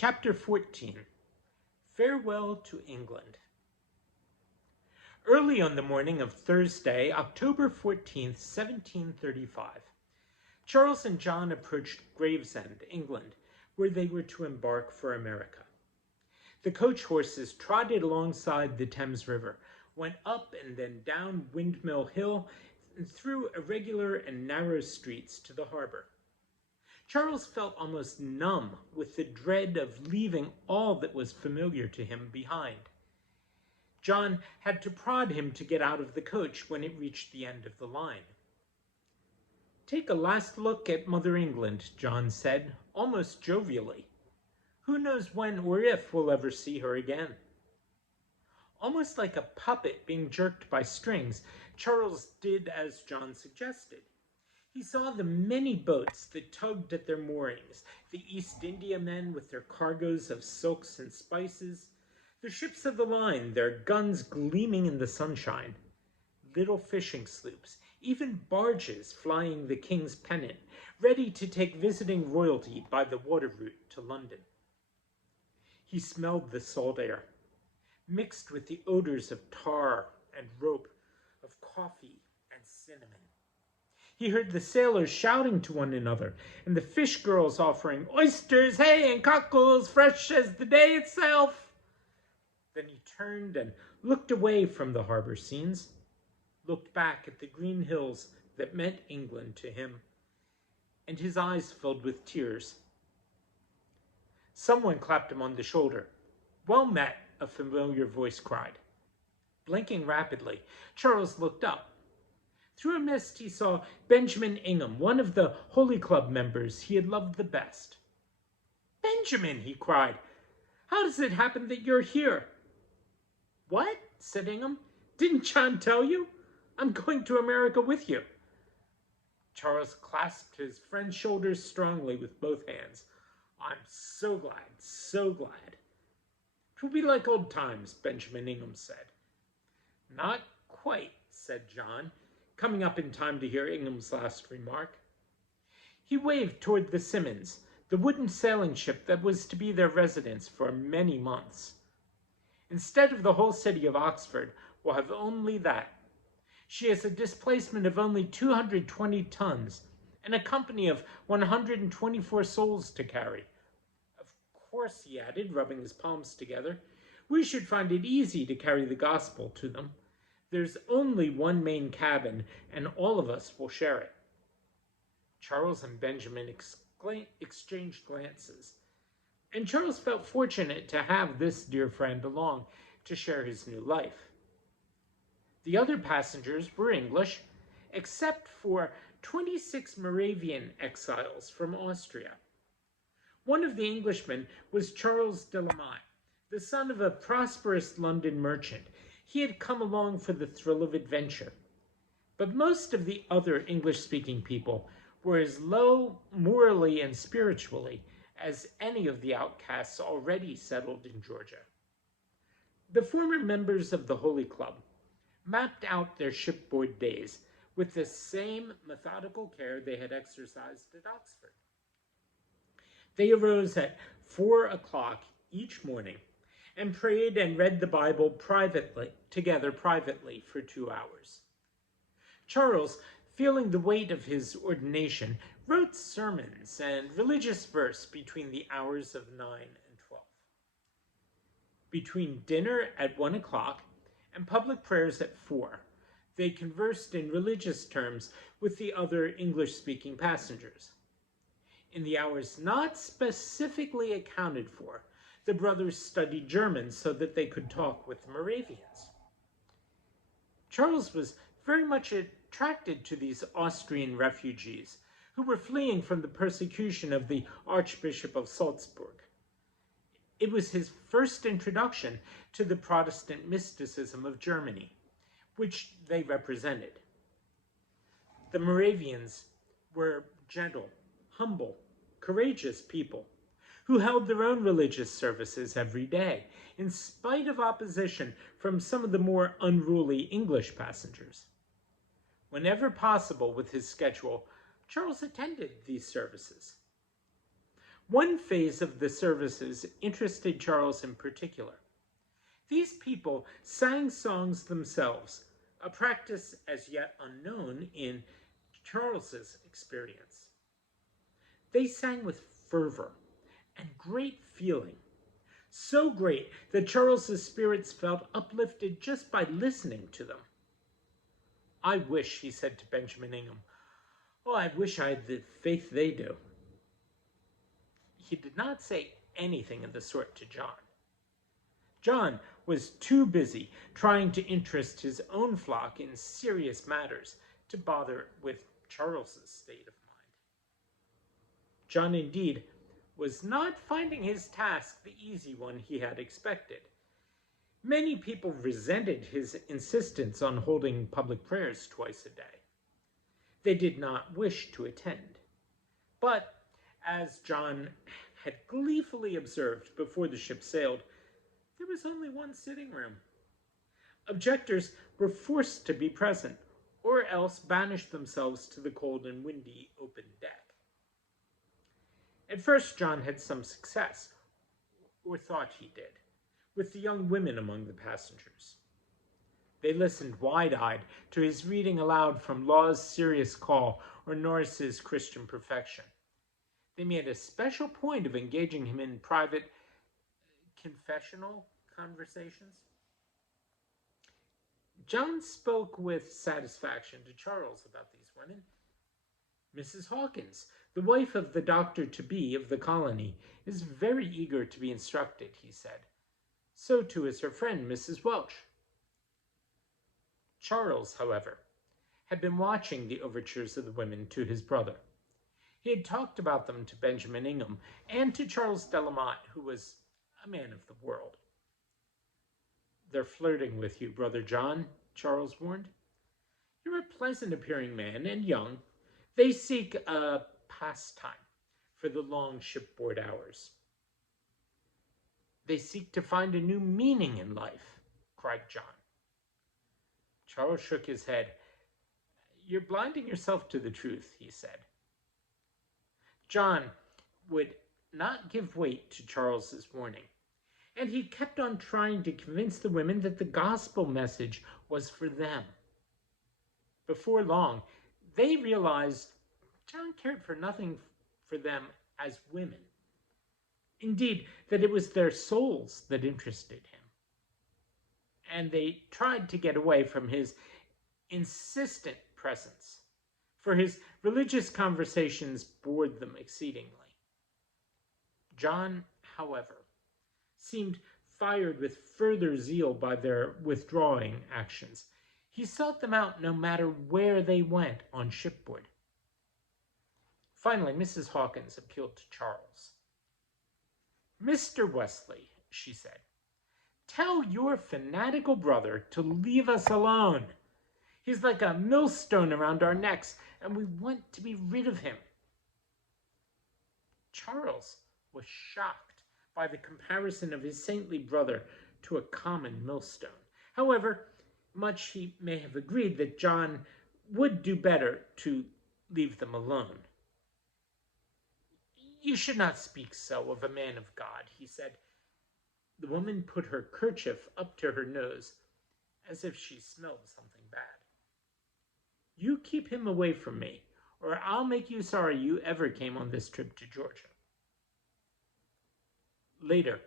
Chapter 14. Farewell to England. Early on the morning of Thursday, October 14th, 1735, Charles and John approached Gravesend, England, where they were to embark for America. The coach horses trotted alongside the Thames River, went up and then down Windmill Hill, and through irregular and narrow streets to the harbor. Charles felt almost numb with the dread of leaving all that was familiar to him behind. John had to prod him to get out of the coach when it reached the end of the line. "Take a last look at Mother England," John said, almost jovially. "Who knows when or if we'll ever see her again?" Almost like a puppet being jerked by strings, Charles did as John suggested. He saw the many boats that tugged at their moorings, the East Indiamen with their cargoes of silks and spices, the ships of the line, their guns gleaming in the sunshine, little fishing sloops, even barges flying the king's pennant, ready to take visiting royalty by the water route to London. He smelled the salt air, mixed with the odors of tar and rope, of coffee and cinnamon. He heard the sailors shouting to one another, and the fish girls offering oysters, hay, and cockles, fresh as the day itself. Then he turned and looked away from the harbor scenes, looked back at the green hills that meant England to him, and his eyes filled with tears. Someone clapped him on the shoulder. "Well met," a familiar voice cried. Blinking rapidly, Charles looked up. Through a mist he saw Benjamin Ingham, one of the Holy Club members he had loved the best. "Benjamin," he cried, "how does it happen that you're here?" "What?" said Ingham. "Didn't John tell you? I'm going to America with you." Charles clasped his friend's shoulders strongly with both hands. "I'm so glad, so glad." "'Twill be like old times," Benjamin Ingham said. "Not quite," said John, coming up in time to hear Ingham's last remark. He waved toward the Simmons, the wooden sailing ship that was to be their residence for many months. "Instead of the whole city of Oxford, we'll have only that. She has a displacement of only 220 tons, and a company of 124 souls to carry. Of course," he added, rubbing his palms together, "we should find it easy to carry the gospel to them. There's only one main cabin, and all of us will share it." Charles and Benjamin exchanged glances, and Charles felt fortunate to have this dear friend along to share his new life. The other passengers were English, except for 26 Moravian exiles from Austria. One of the Englishmen was Charles de la Motte, the son of a prosperous London merchant. He had come along for the thrill of adventure. But most of the other English-speaking people were as low morally and spiritually as any of the outcasts already settled in Georgia. The former members of the Holy Club mapped out their shipboard days with the same methodical care they had exercised at Oxford. They arose at 4 o'clock each morning and prayed and read the Bible together privately for 2 hours. Charles, feeling the weight of his ordination, wrote sermons and religious verse between the hours of 9 and 12. Between dinner at 1 o'clock and public prayers at 4, they conversed in religious terms with the other English-speaking passengers. In the hours not specifically accounted for, the brothers studied German so that they could talk with the Moravians. Charles was very much attracted to these Austrian refugees who were fleeing from the persecution of the Archbishop of Salzburg. It was his first introduction to the Protestant mysticism of Germany, which they represented. The Moravians were gentle, humble, courageous people who held their own religious services every day, in spite of opposition from some of the more unruly English passengers. Whenever possible with his schedule, Charles attended these services. One phase of the services interested Charles in particular. These people sang songs themselves, a practice as yet unknown in Charles's experience. They sang with fervor and great feeling, so great that Charles's spirits felt uplifted just by listening to them. "I wish," he said to Benjamin Ingham, "oh, I wish I had the faith they do." He did not say anything of the sort to John. John was too busy trying to interest his own flock in serious matters to bother with Charles's state of mind. John, indeed, was not finding his task the easy one he had expected. Many people resented his insistence on holding public prayers twice a day. They did not wish to attend. But, as John had gleefully observed before the ship sailed, there was only one sitting room. Objectors were forced to be present, or else banished themselves to the cold and windy open deck. At first John had some success, or thought he did, with the young women among the passengers. They listened wide-eyed to his reading aloud from Law's Serious Call or Norris's Christian Perfection. They made a special point of engaging him in private confessional conversations. John spoke with satisfaction to Charles about these women. "Mrs. Hawkins, the wife of the doctor-to-be of the colony, is very eager to be instructed," he said. "So too is her friend, Mrs. Welch." Charles, however, had been watching the overtures of the women to his brother. He had talked about them to Benjamin Ingham and to Charles Delamotte, who was a man of the world. "They're flirting with you, Brother John," Charles warned. "You're a pleasant-appearing man and young. They seek a pastime for the long shipboard hours." "They seek to find a new meaning in life," cried John. Charles shook his head. "You're blinding yourself to the truth," he said. John would not give weight to Charles's warning, and he kept on trying to convince the women that the gospel message was for them. Before long, they realized John cared for nothing for them as women. Indeed, that it was their souls that interested him. And they tried to get away from his insistent presence, for his religious conversations bored them exceedingly. John, however, seemed fired with further zeal by their withdrawing actions. He sought them out no matter where they went on shipboard. Finally, Mrs. Hawkins appealed to Charles. "Mr. Wesley," she said, "tell your fanatical brother to leave us alone. He's like a millstone around our necks, and we want to be rid of him." Charles was shocked by the comparison of his saintly brother to a common millstone. However much he may have agreed that John would do better to leave them alone. "You should not speak so of a man of God," he said. The woman put her kerchief up to her nose, as if she smelled something bad. "You keep him away from me, or I'll make you sorry you ever came on this trip to Georgia." Later,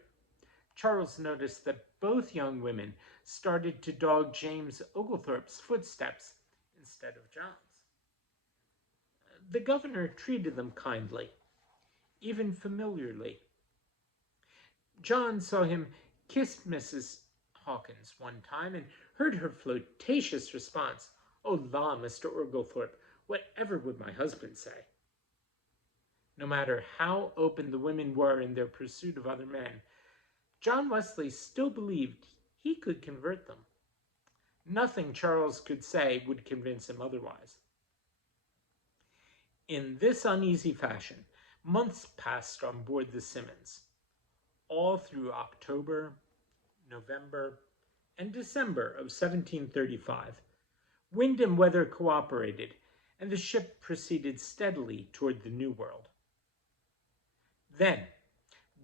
Charles noticed that both young women started to dog James Oglethorpe's footsteps instead of John's. The governor treated them kindly, even familiarly. John saw him kiss Mrs. Hawkins one time and heard her flirtatious response, "Oh, la, Mr. Oglethorpe, whatever would my husband say?" No matter how open the women were in their pursuit of other men, John Wesley still believed he could convert them. Nothing Charles could say would convince him otherwise. In this uneasy fashion, months passed on board the Simmons. All through October, November, and December of 1735, wind and weather cooperated, and the ship proceeded steadily toward the New World. Then,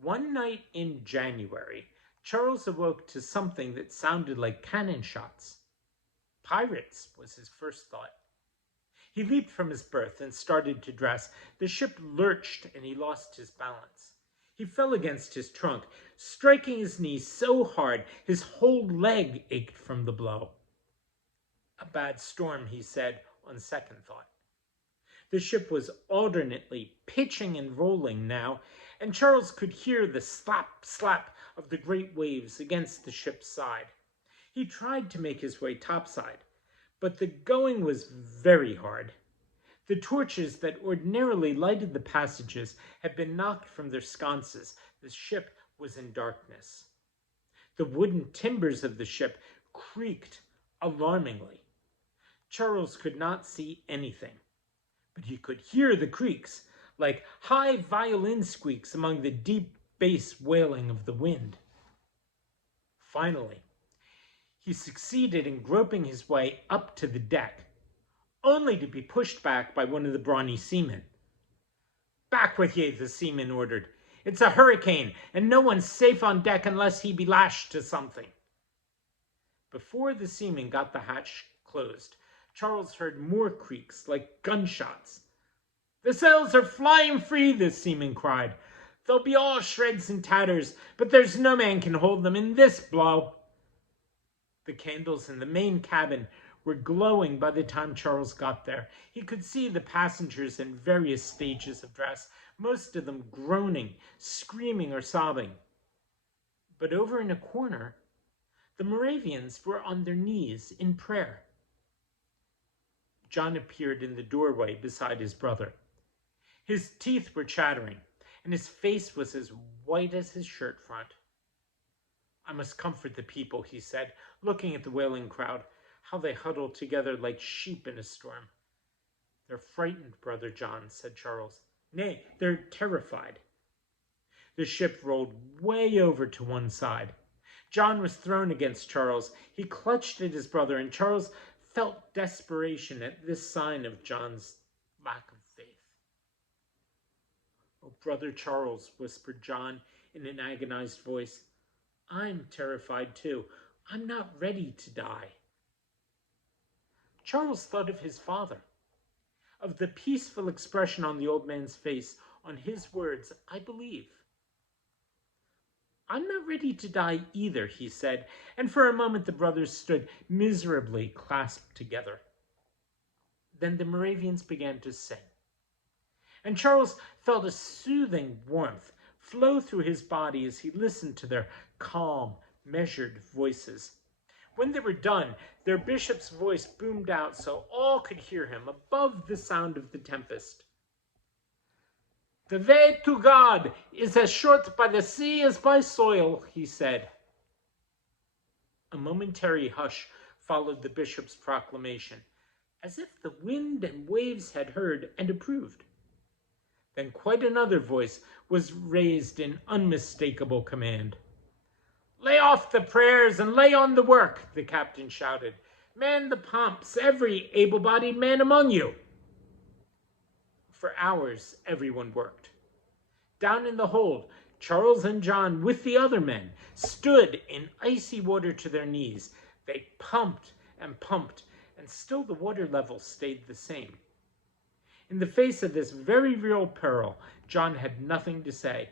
one night in January, Charles awoke to something that sounded like cannon shots. Pirates was his first thought. He leaped from his berth and started to dress. The ship lurched and he lost his balance. He fell against his trunk, striking his knee so hard his whole leg ached from the blow. A bad storm, he said on second thought. The ship was alternately pitching and rolling now, and Charles could hear the slap, slap of the great waves against the ship's side. He tried to make his way topside, but the going was very hard. The torches that ordinarily lighted the passages had been knocked from their sconces. The ship was in darkness. The wooden timbers of the ship creaked alarmingly. Charles could not see anything, but he could hear the creaks, like high violin squeaks among the deep bass wailing of the wind. Finally, he succeeded in groping his way up to the deck, only to be pushed back by one of the brawny seamen. "Back with ye," the seaman ordered. "It's a hurricane, and no one's safe on deck unless he be lashed to something." Before the seaman got the hatch closed, Charles heard more creaks like gunshots. "The sails are flying free," the seaman cried. "They'll be all shreds and tatters, but there's no man can hold them in this blow." The candles in the main cabin were glowing by the time Charles got there. He could see the passengers in various stages of dress, most of them groaning, screaming, or sobbing. But over in a corner, the Moravians were on their knees in prayer. John appeared in the doorway beside his brother. His teeth were chattering, and his face was as white as his shirt front. "I must comfort the people," he said, looking at the wailing crowd. "How they huddle together like sheep in a storm." "They're frightened, Brother John," said Charles. "Nay, they're terrified." The ship rolled way over to one side. John was thrown against Charles. He clutched at his brother, and Charles felt desperation at this sign of John's lack of faith. "Oh, Brother Charles," whispered John in an agonized voice, "I'm terrified too. I'm not ready to die." Charles thought of his father, of the peaceful expression on the old man's face, on his words, "I believe." "I'm not ready to die either," he said, and for a moment the brothers stood miserably clasped together. Then the Moravians began to sing, and Charles felt a soothing warmth flow through his body as he listened to their calm, measured voices. When they were done, their bishop's voice boomed out so all could hear him above the sound of the tempest. "The way to God is as short by the sea as by soil," he said. A momentary hush followed the bishop's proclamation, as if the wind and waves had heard and approved. Then quite another voice was raised in unmistakable command. "Lay off the prayers and lay on the work," the captain shouted. "Man the pumps, every able-bodied man among you." For hours, everyone worked. Down in the hold, Charles and John, with the other men, stood in icy water to their knees. They pumped, and still the water level stayed the same. In the face of this very real peril, John had nothing to say.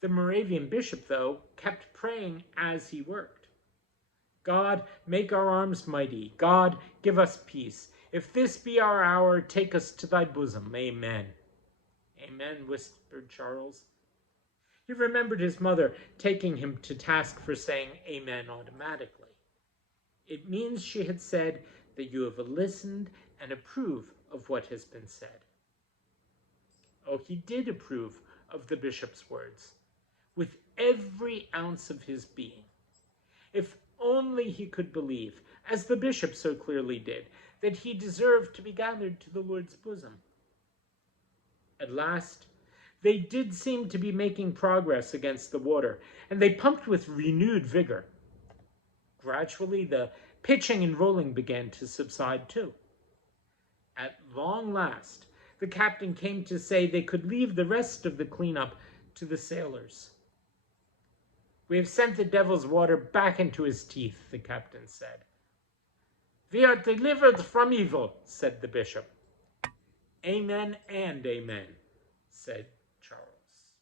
The Moravian bishop, though, kept praying as he worked. "God, make our arms mighty. God, give us peace. If this be our hour, take us to thy bosom. Amen." "Amen," whispered Charles. He remembered his mother taking him to task for saying amen automatically. It means, she had said, that you have listened and approve of what has been said. Oh, he did approve of the bishop's words, with every ounce of his being. If only he could believe, as the bishop so clearly did, that he deserved to be gathered to the Lord's bosom. At last, they did seem to be making progress against the water, and they pumped with renewed vigor. Gradually, the pitching and rolling began to subside too. At long last, the captain came to say they could leave the rest of the cleanup to the sailors. "We have sent the devil's water back into his teeth," the captain said. "We are delivered from evil," said the bishop. "Amen and amen," said Charles.